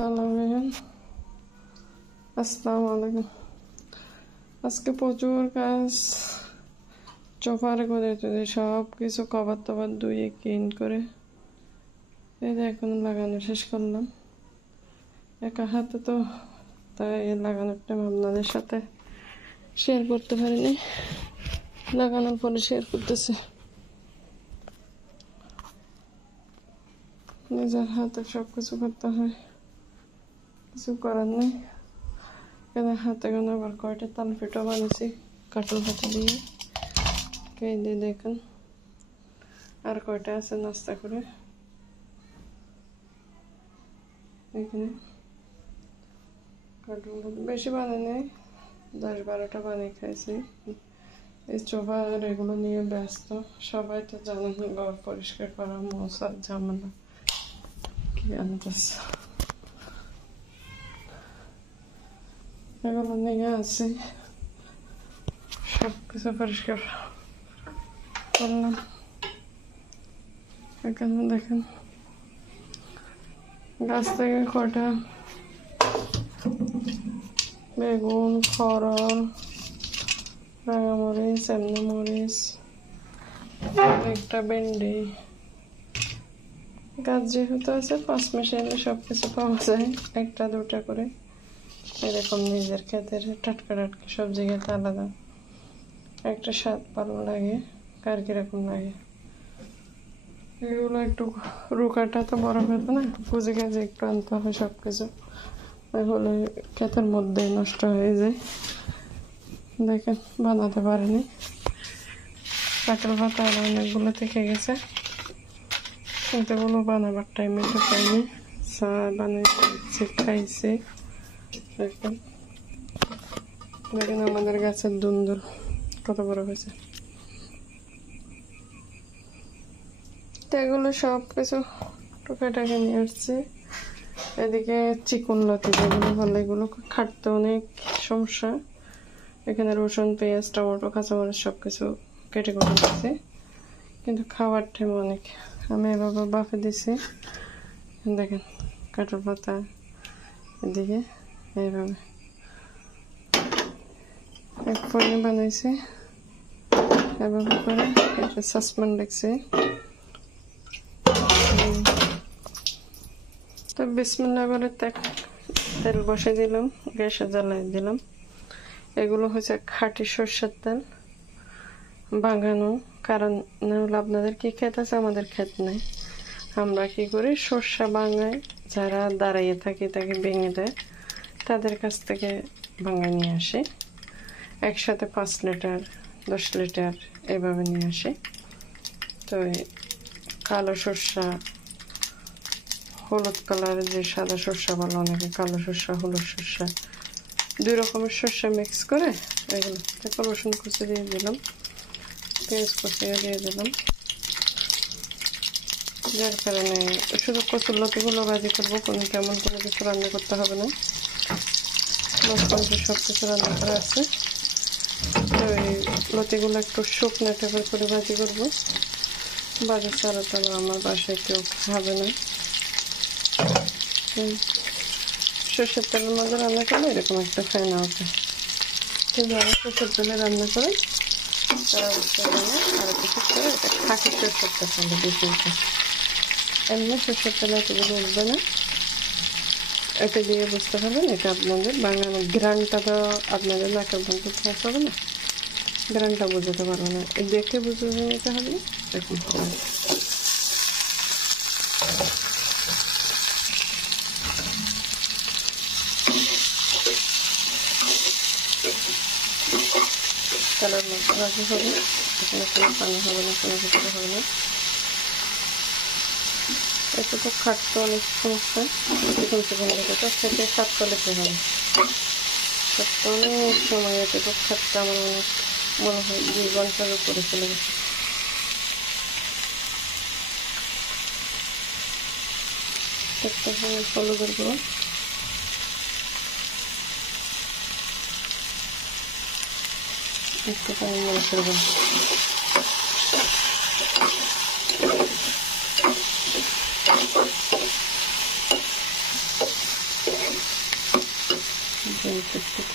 Hello ভাইয়ান, আসসালামু আলাইকুম। আজকে প্রচুর কাজ, চোপারে করে তুলে সব কিছু কভার টভার ধুয়ে ক্লিন করে এই যে এখন লাগানো শেষ করলাম। একা হাতে তো তাই লাগানোর টাইম আপনাদের সাথে শেয়ার করতে পারিনি, লাগানোর পরে শেয়ার করতেছি। নিজের হাতে সব কিছু করতে হয়, কিছু করার নেই। এখানে হাতে কোনো আবার কয়টা তাল পিঠা বানিয়েছি কাটল হাতে দিয়ে, কে দিয়ে দেখেন। আর কয়টা আছে নাস্তা করে এখানে কাটল বেশি বানিয়ে নেই, 10-12টা বানিয়ে খাইছি। এই চোফার এগুলো নিয়ে ব্যস্ত, সবাই তো জানেন ঘর পরিষ্কার করা মশার ঝামেলা কি আনতেছে, এগুলো নিয়ে আছে সব কিছু পরিষ্কার করলাম। এখানে দেখেন গাছ থেকে কটা বেগুন, খরল, রাঙামরিচ, এমনি মরিচ, একটা ভেন্ডি গাছ যেহেতু আছে 5 মাসে এলে সব কিছু পাওয়া যায়, 1-2টা করে। এরকম নিজের ক্ষেতের টাটকা টাটকা সবজি খেতে আলাদা একটা স্বাদ ভালো লাগে, কার কিরকম লাগে। এগুলো একটু রুকাটা তো বড় খেতে না, খুঁজে কাজে একটু আনতে হয় সব কিছু, হলে ক্ষেতের মধ্যে নষ্ট হয়ে যায়। দেখেন বানাতে পারিনি, কাঁঠাল পাতা আর অনেকগুলো থেকে গেছে, কিন্তু এগুলো বানাবার টাইমে তো পাইনি। চা বানিয়েছি খাইছি। দেখেন দেখেন আমাদের গাছের দুন্দুল কত বড় হয়েছে। তো এগুলো সব কিছু টুকাটাকে নিয়ে আসছি। এদিকে চিকন লতি যেগুলো বলে, এগুলো খাটতে অনেক সমস্যা। এখানে রসুন, পেঁয়াজ, টমেটো, কাঁচামরিচ সব কিছু কেটে করে দিচ্ছি, কিন্তু খাওয়ার টাইম অনেক। আমি এভাবে বাফে দিছি, দেখেন কাঁঠাল পাতা এদিকে এইভাবে এক ফোড়নে বানাইছি এভাবে করে। একটা সসপ্যান দেখছি, তো বিসমিল্লাহ করে তেল বসে দিলাম, গ্যাসে জ্বালাই দিলাম। এগুলো হচ্ছে খাঁটি সর্ষের তেল বাগানো, কারণ না হলে আপনাদের কি ক্ষেত আছে, আমাদের ক্ষেত নেই। আমরা কি করি, সর্ষা বাঙাই, যারা দাঁড়াইয়ে থাকে তাকে ভেঙে দেয়, তাদের কাছ থেকে ভাঙা নিয়ে আসি। একসাথে 5 লিটার 10 লিটার এভাবে নিয়ে আসি। তো কালো সর্ষা, হলুদ কালারের যে সাদা সর্ষা বলে অনেকে, কালো সর্ষা, হলুদ সর্ষা, 2 রকমের সর্ষা মিক্স করে এগুলো। তারপর রসুন কুচি দিয়ে দিলাম, পেঁয়াজ কুচিয়ে দিয়ে দিলাম, যার কারণে শুধু কচুর লতিগুলো ভাজি করবো, কোনো তেমন কোনো কিছু রান্না করতে হবে না। সব কিছু রান্না করা আছে। তো এই লতিগুলো একটু শুকনো টাইপের করে ভাজি করবো, বাজার ছাড়া তো আমার বাসায় কেউ খাবে না। সর্ষের তেলের মধ্যে রান্না করলে এরকম একটা ফ্যান আছে, তো যারা সর্ষের তেলে রান্না করে তারা অবশ্যই আরো কিছু করে এটা খাঁটি সর্ষের তেল বেশি উঠে। এমনি সর্ষের তেলে এতগুলো উঠবে না, এটা দিয়ে বুঝতে পারবেন এটা আপনাদের বাঙালি গ্রানটা তো আপনাদের নাকের মধ্যে পৌঁছাবে না, গ্রানটা বুঝতে পারবে না, দেখে বুঝে নিতে হবে এরকম হবে। কালার মধ্যে রাখা হবে, এখানে কোনো পানি হবে না, কোনো কিছু হবে না। এতটুকু খাটতে অনেক সমস্যা, চিকন চিকন লেগে তো খেতে খাট করতে হবে, খাটতে অনেক সময়। এতটুকু খাটতে আমার মনে হয় 2 ঘন্টার উপরে চলে গেছে। একটা হলুদের গুঁড়ো, একটু পানি মরিচের গুঁড়ো,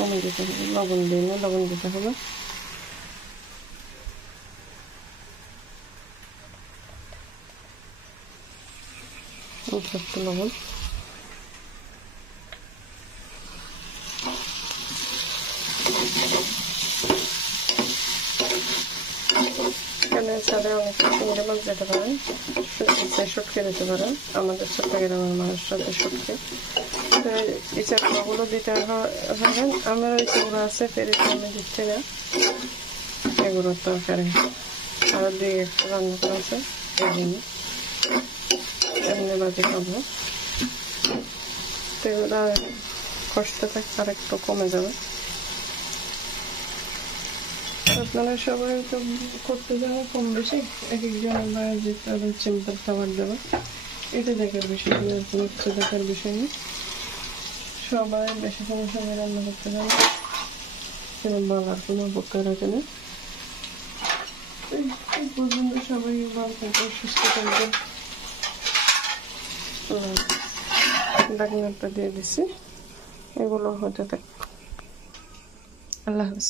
কমে দিতে হবে, লবণ দিয়ে না লবণ দিতে হবে। একটু লবণ, এখানে ছাড়া অনেক চিংড়ি মাছ দিতে পারেন, শুটকে দিতে পারেন, আমাদের চট্টগ্রামের মানুষের সাথে শুটকে। তো ইচাগুলো দিতে হবেন। আমার ইচাগুলো আছে পেরেছি, আমি দিচ্ছি না এগুলোর তরকারি। আরো দুই একটা রান্না করা আছে, এই জন্য এমনি বাজি খাবো। তো এগুলো কষতে থাকতে আর একটু কমে যাবে। আপনারা সবাই তো করতে জানেন কম বেশি, এক একজনের যে তাদের সিম্পল খাবার দেবে, এটা দেখার বিষয় নেই, কোনো কিছু দেখার বিষয় নেই। সবাই বেশি সময় রান্না করতে জানে, কোনো বলার কোনো উপকার আছে না। এই পর্যন্ত সবাই ভালো থাকবেন, সুস্থ থাকবেন। ঢাকনাটা দিয়ে দিছি, এগুলো হতে থাক। আল্লাহ হাফেজ।